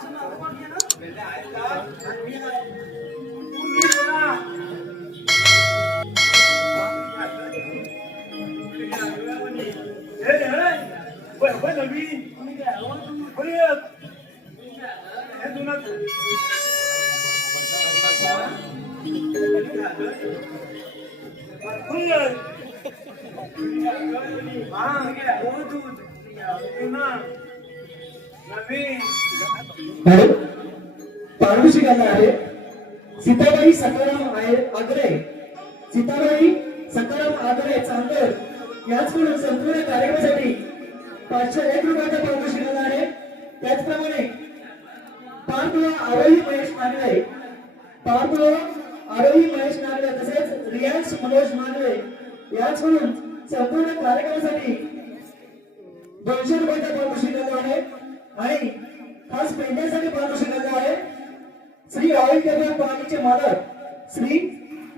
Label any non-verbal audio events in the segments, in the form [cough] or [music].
चला माझ्या मागं पण मॅडम पारुशी गाणं आहे. सीताबाई सकाराम आहे आग्रे सीताबाई सकाराम आग्रे चांदर. याचकडून संपूर्ण कार्यक्रमासाठी पाचशे एक रुपयाचा पारितोषिक गाणं आहे. त्याचप्रमाणे पार्थवा आरोही महेश मानवे. पार्थवा आरोही महेश मानवे तसेच रियाज मनोज याच याचकडून संपूर्ण कार्यक्रमासाठी दोनशे रुपयाचा पारितोषिक दिलं आहे. आणि खास पेंढ्यासाठी पारितोषिक दिलं आहे. श्री ऑइल टेबल पाणीचे मालक श्री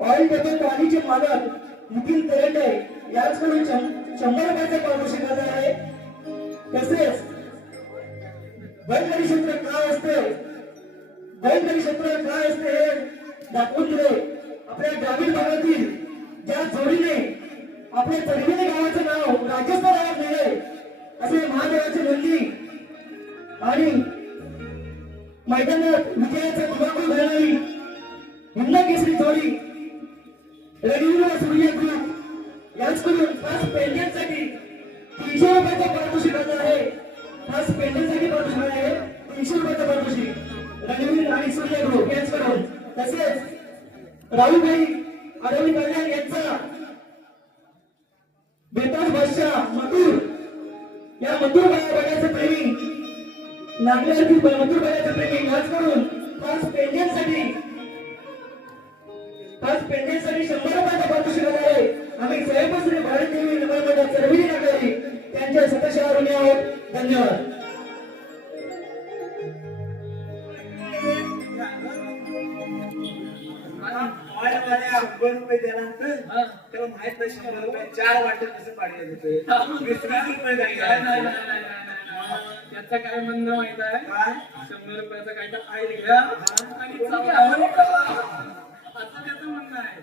ऑइल टेबल पाणीचे मालक निखिल तेरंडे याचकडून शंभर रुपयाचे पारितोषिक दिलं आहे. तसेच बैल परिक्षेत्र काय असते? बैल परिक्षेत्र काय असते हे दाखवून दिले. आपल्या ग्रामीण भागातील ज्या जोडीने आपल्या तडगिरी गावाचं नाव राजस्थानावर नेले असे महादेवाचे नंदी आणि मैदानात विजयाचा तुगाकूळ घालणारी हिंदा केसरी जोडी रविंद्र सूर्य ग्रुप याचकडून खास पेंडियनसाठी तीनशे रुपयाचा पारितोषिक करणार आहे खास पेंडियनसाठी पारितोषिक आहे तीनशे रुपयाचा पारितोषिक रणवीर आणि सूर्य ग्रुप याचकडून तसेच राहुलभाई अरविंद कल्याण यांचा बेताज बादशाह मथुर या मथुर बघायचं प्रेमी। नागल्यातील मथुर बघायचे प्रेमी खास करून पाच पेंडियनसाठी पाच पेंडियनसाठी शंभर रुपयाचा पाठवू आला आहे. आम्ही स्वयंपासून भारत देवी निर्माण मंडळ सर्वही नागरी त्यांच्या सदस्यावरून आहोत. धन्यवाद. तेव्हा माहीत नाही शंभर रुपये चार वाटत कसं पाडले होते. वीस वीस रुपये. त्याचं काय म्हणणं माहीत आहे? शंभर रुपयाचा काय आईल घ्या आणि असं त्याचं म्हणणं आहे.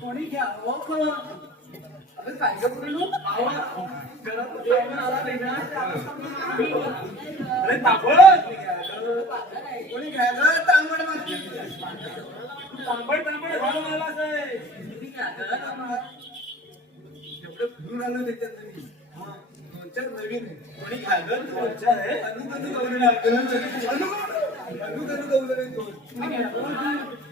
कोणी घ्या. अरे नाही तांबड कोणी घ्यायला तांबड मारते. तांबड तांबड झालं मला आहे. एवढं फिरून आलो त्याच्यात मी. दोन चार नवीन आहे. कोणी खाल्लं दोन चार आहे अनुकनु गौरी अनुकनु- अनुकनु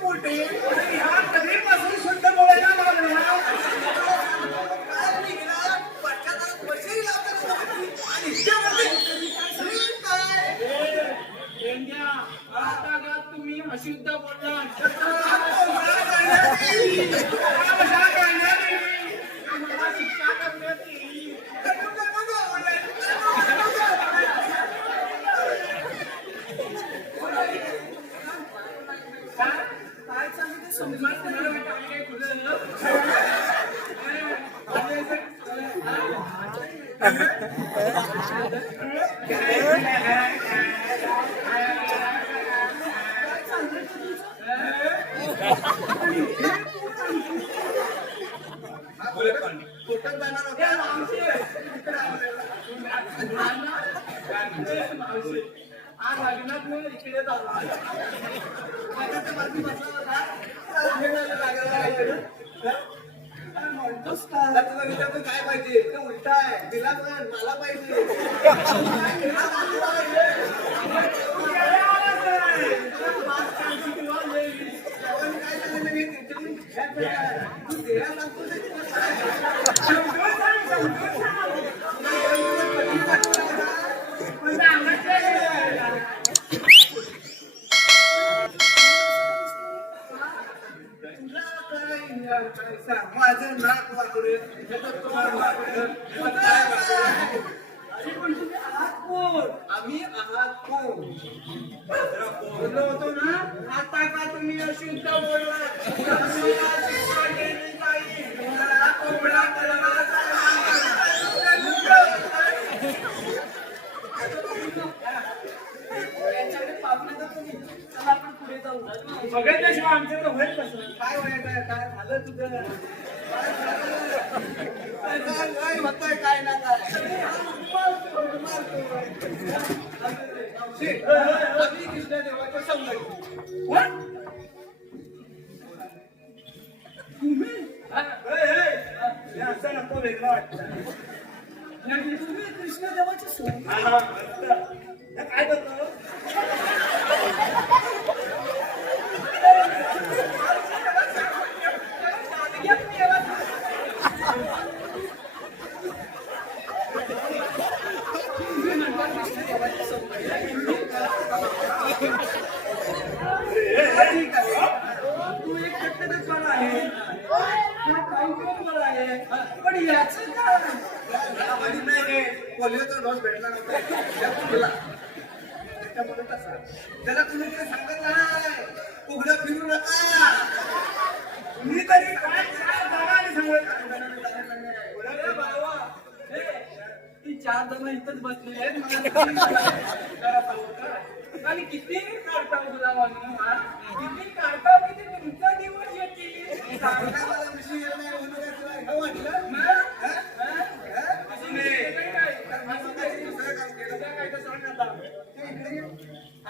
Hollywood, man. Hey, काय काय सांगितलं देवाची काय पाहिजे? ते उलटा आहे. तिला पण मला पाहिजे. [laughs] काय झालं? आम्ही आहात कोण? बोललो होतो ना आता का तुम्ही अशुद्ध बघितल्याशिवाय आमच्याकडे होईल कसं काय आहे काय झालं तुझं? काय ना काय काय- काय होतंय काय ना नको वेगळं वाटतं तुम्ही कृष्णदेवाचे सोबत काय करतो तू एक कट्टरच बरं आहे तू काउंटर बरं आहे पण याचं काय नाही रे पोलिओचा डोस भेटला नव्हता तुला. त्याच्यामुळे तसा त्याला तुम्ही काय सांगत नाही उघडं फिरू नका मी तरी काय चार जणांनी सांगत बाबा, ती चार जण इथंच बसलेली आहेत आणि किती काढता तुला म्हणून किती काढता किती तुमचा दिवस येतील सांगा मला विषय येत नाही म्हणून काय तुला हे वाटलं मग? हा? हा? हा? असं नाही, काय काय? असं काही दुसरं काम केलं तुला काय तर सांग आता. ते इकडे ये. आम्ही कृष्णदेवाची हबा, संगती हबा, हबा. हे बाबा, हे बाबा, हे. हबा असेल. काय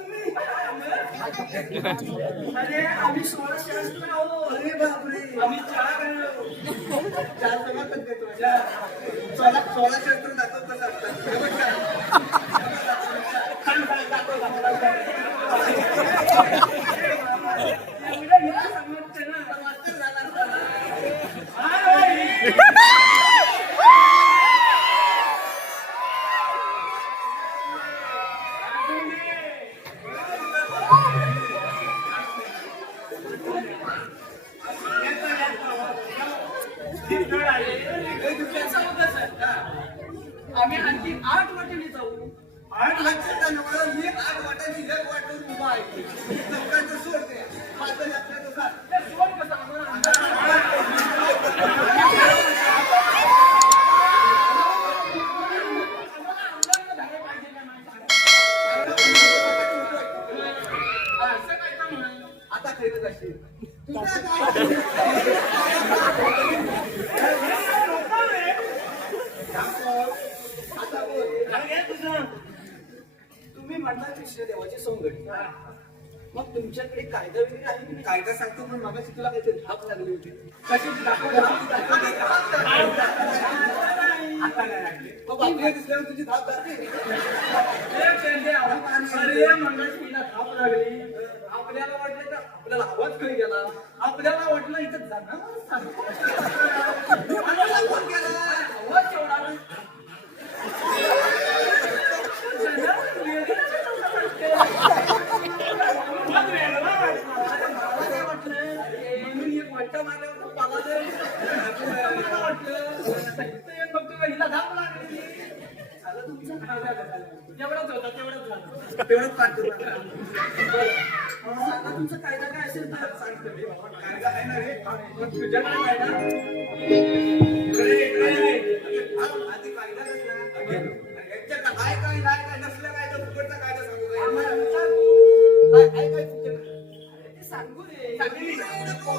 अरे आम्ही सोळा शास्त्र आहोत अरे बापरे आम्ही चार चार समाजच सोळा सोळा शस्त्र दाखवतात कसं असतात हे बघ काय. एवढं हिला समजतं ना. मास्तर झाला असता. हा, बाई. आम्ही आणखी आठ वाटेने जाऊ. आठ लक्षात नव्हतं मी आठ वाटाची जग वाटून उभा आहे. माझं लक्षात ते सोड कसं म्हणा आता खेळत असेल तुझ्या [laughs] काय आता बोल तुम्ही म्हणला कृष्णदेवाची सोंगडी मग तुमच्याकडे कायदा वगैरे आहे की नाही? कायदा सांगतो पण मागाशी तुला काहीतरी धाप लागली होती. कशी? दाखव आता नाही लागली. मग बापरे दिसल्यावर तुझी धाप जाते अरे मंगळशीला थाप लागली. आपल्याला वाटलं तर आपल्याला आवाज काही गेला. आपल्याला वाटलं इथं जाणार आपल्याला फोन केला आवाज केवढा आला? जाणार? झालं तुमचं एवढंच होतं तेवढंच झालं तेवढंच पाठवतो सांगा तुमचा कायदा काय असेल तर सांगतो मी कायदा आहे ना रे पण तुझ्याकडे काय ना इकडे, इकडे. हा, आधी कायदा कसला? यांच्याकडे काय काय नाही काय नसलं काय तर फुकटचा कायदा सांगू काय? आम्हाला विचार. काय काय काय तुमच्याकडे? ते सांगू दे सांगली नाही नको.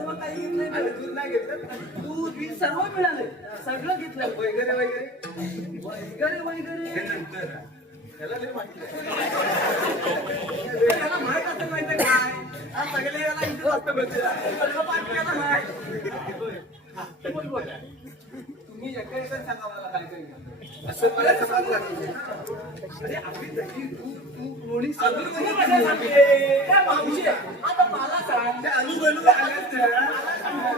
सर्व काही दूध नाही घेतलं दूध बीज सर्व मिळालंय सगळं घेतलं वगैरे वगैरे वगैरे वगैरे नंतर त्याला लय माहिती त्याला माहीत असं माहिती काय सगळे याला इथे वाजता सगळं माहीत. बोल बोल. तुम्ही एका सांगा मला काय काय असं मला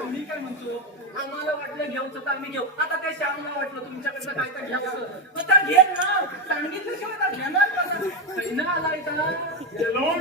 मी काय म्हणतो? आम्हाला वाटलं घ्यावचं तर आम्ही घेऊ. आता त्या श्यामला वाटलं तुमच्याकडनं काय तर घ्यावं. मग तर घेत ना. सांगितलं शिवाय तर घेणार आलाय का जलोण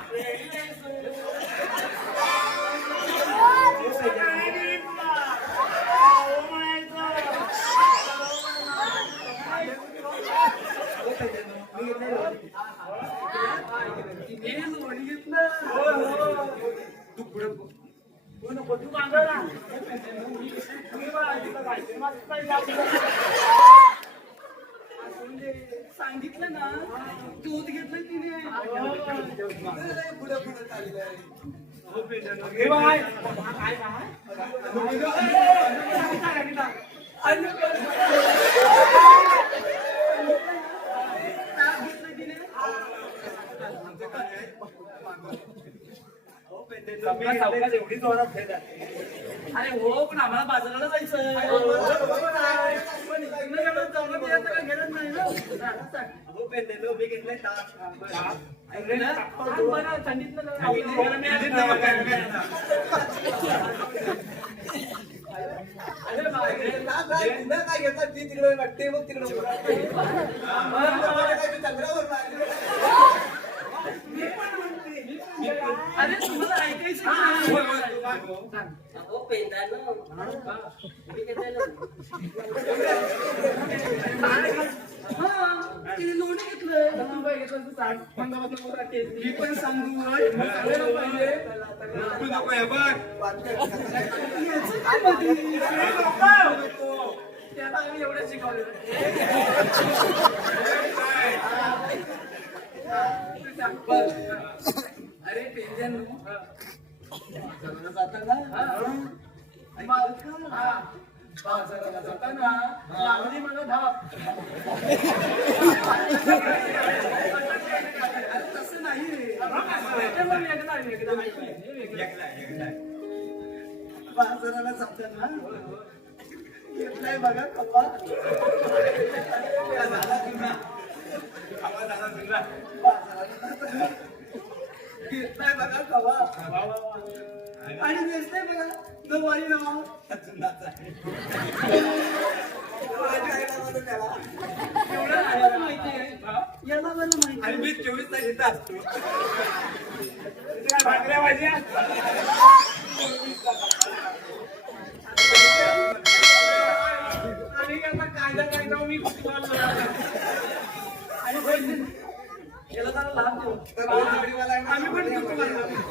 सांगितलं ना दूध घेतलं तिने पुढे पुढे एवढी जोरात अरे हो पण आम्हाला बाजाराला जायचं पण इकडनं गेलं आम्हाला यायचं काही गरज नाही ना. ऐकलं? जरा अरे बापरे. काय घेतात? ती तिकडे वाटते मग तिकडे काय तू चंद्रावर आली. अरे तुम्हाला ऐकायचं की होय, नाही? होय, तू मागव. सांग. हा, तिने लोणी घेतलंय. तू काय घेतलं तू सांग. मंगापासून मोठा टेस्ट. मी पण सांगू होय. मग सांगायला पाहिजे. तू नको हे घेतलं याचं काय मध्ये? त्याला आम्ही एवढं शिकवलेलं. अरे पेंजन बाजाराला जाताना मग- बाजाराला जाताना मला धाप तसं नाही मग बाजाराला जाताना घेतलाय बघा कप्पा बाजाराला जाताना घेतलाय बघा कव्वा आणि दिसतंय बघा नवारी नाव जुनाचा त्याला. माहिती आहे. याला मला माहिती आणि मी चोवीस तास इथं असतो काय भाकऱ्या आणि याचा कायदा काय मी कुठला आणि पैसे याला जरा लाभ देऊ तर दोन जोडीवाला आहे ना, आम्ही पण कुटुंबाला ए बाबा तिनं काय सांगितलं ऐकलं या लाभ देवा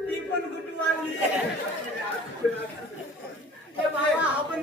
ती पण कुटुंबाली ए बाबा हा पण